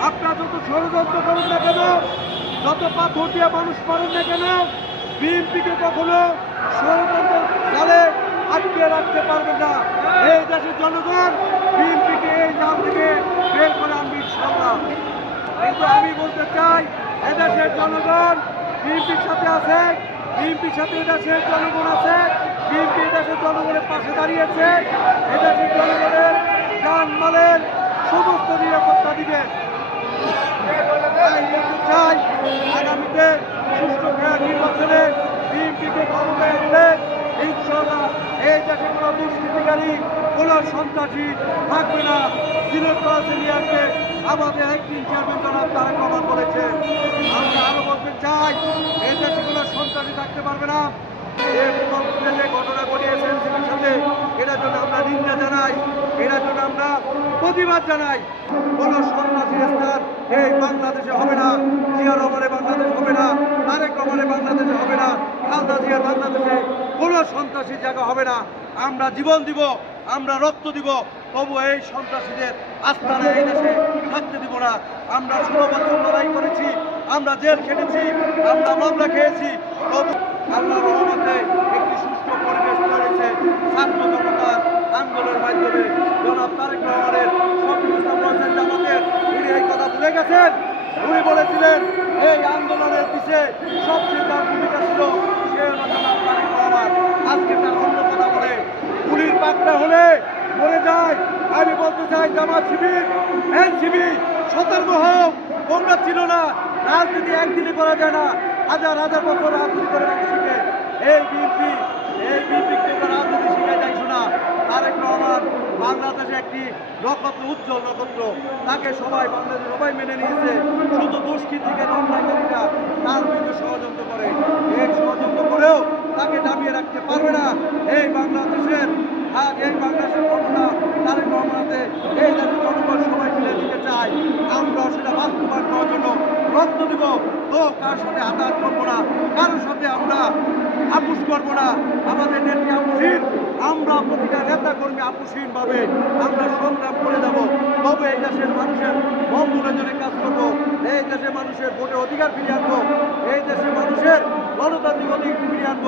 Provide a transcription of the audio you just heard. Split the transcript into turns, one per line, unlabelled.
যত ষড়যন্ত্র করুন না কেন পাথর দিয়ে মানুষ মারেন না কেন, বিএনপিকে কখনো ষড়যন্ত্রের জালে আটকে রাখতে পারবে না। এই দেশের জনগণ বিএনপিকে এই জাল থেকে বের করে আনবে ইনশাল্লাহ কিন্তু আমি বলতে চাই, এদেশের জনগণ বিএনপির সাথে আছে, বিএনপির সাথে এদেশের জনগণ আছে, বিএনপি এদেশের জনগণের পাশে দাঁড়িয়েছে, এদেশের জনগণের যান মালের সমস্ত নিরাপত্তা দিবে তাই বলতে চাই আগামীতে সুষ্ঠু ফেয়ার নির্বাচনে বিএনপিকে ক্ষমতায় আনলে ইনশাল্লাহ এই দেশে কোনো দুষ্কৃতিকারী কোনো সন্ত্রাসী থাকবে না। সিলেট আমাদের একদিন চেয়ারম্যান জনাব তারা কভার করেছে আমরা আরও বলতে চাই, এই দেশে কোনো সন্ত্রাসী থাকতে পারবে না। যে ঘটনা ঘটিয়েছে এনসিপির সাথে এটার জন্য আমরা জানাই এটার জন্য আমরা প্রতিবাদ জানাই। কোন বাংলাদেশে হবে না। বাংলাদেশ হবে না। বাংলাদেশে হবে না। বাংলাদেশে কোনো সন্ত্রাসীর জায়গা হবে না। আমরা জীবন দিব আমরা রক্ত দিব। তবু এই সন্ত্রাসীদের আস্থানে এই দেশে থাকতে দিব না। আমরা ষোলো লড়াই করেছি, আমরা জেল খেটেছি, আমরা মামলা খেয়েছি। তবু আল্লাহ রহমতে একটি সুস্থ পরিবেশ করেছে ছাত্র জনতার আন্দোলনের মাধ্যমে। জনাব তারেক রহমানের হোসেন জামাতের উনি এই কথা ভুলে গেছেন। উনি বলেছিলেন, এই আন্দোলনের পিছিয়ে সবচেয়ে তার ভূমিকা ছিল সে হলো জনাব তারেক রহমান আজকে তার অন্য কথা বলে পাকটা হলে মরে যায়। আমি বলতে চাই, জামাত শিবির এনসিবি সতর্ক হোক তোমরা ছিল না। রাজনীতি একদিনে করা যায় না। হাজার হাজার বছর রাজনীতি করে শিখে এই বিএনপি এই বিএনপি তোমরা রাজনীতি শিখে যাইছো না? তারেক রহমান বাংলাদেশে একটি নক্ষত্র, উজ্জ্বল নক্ষত্র। তাকে সবাই বাংলাদেশে সবাই মেনে নিয়েছে। শুধু দুষ্কৃতিকে অন্যায়কারীরা তার বিরুদ্ধে ষড়যন্ত্র করে। এই ষড়যন্ত্র করেও তাকে দাবিয়ে রাখতে পারবে না। এই সাহায্য দেব তো কার সাথে আঘাত করব না, কারোর সাথে আমরা আপুস করব না। আমাদের নেত্রী আপুসীন আমরা প্রতিটা নেতা কর্মী আপুসীনভাবে আমরা সংগ্রাম করে দেব তবে এই দেশের মানুষের মন মনোযোগে কাজ করব। এই দেশের মানুষের ভোটের অধিকার ফিরিয়ে আনব। এই দেশের মানুষের গণতান্ত্রিক অধিকার ফিরিয়ে আনব।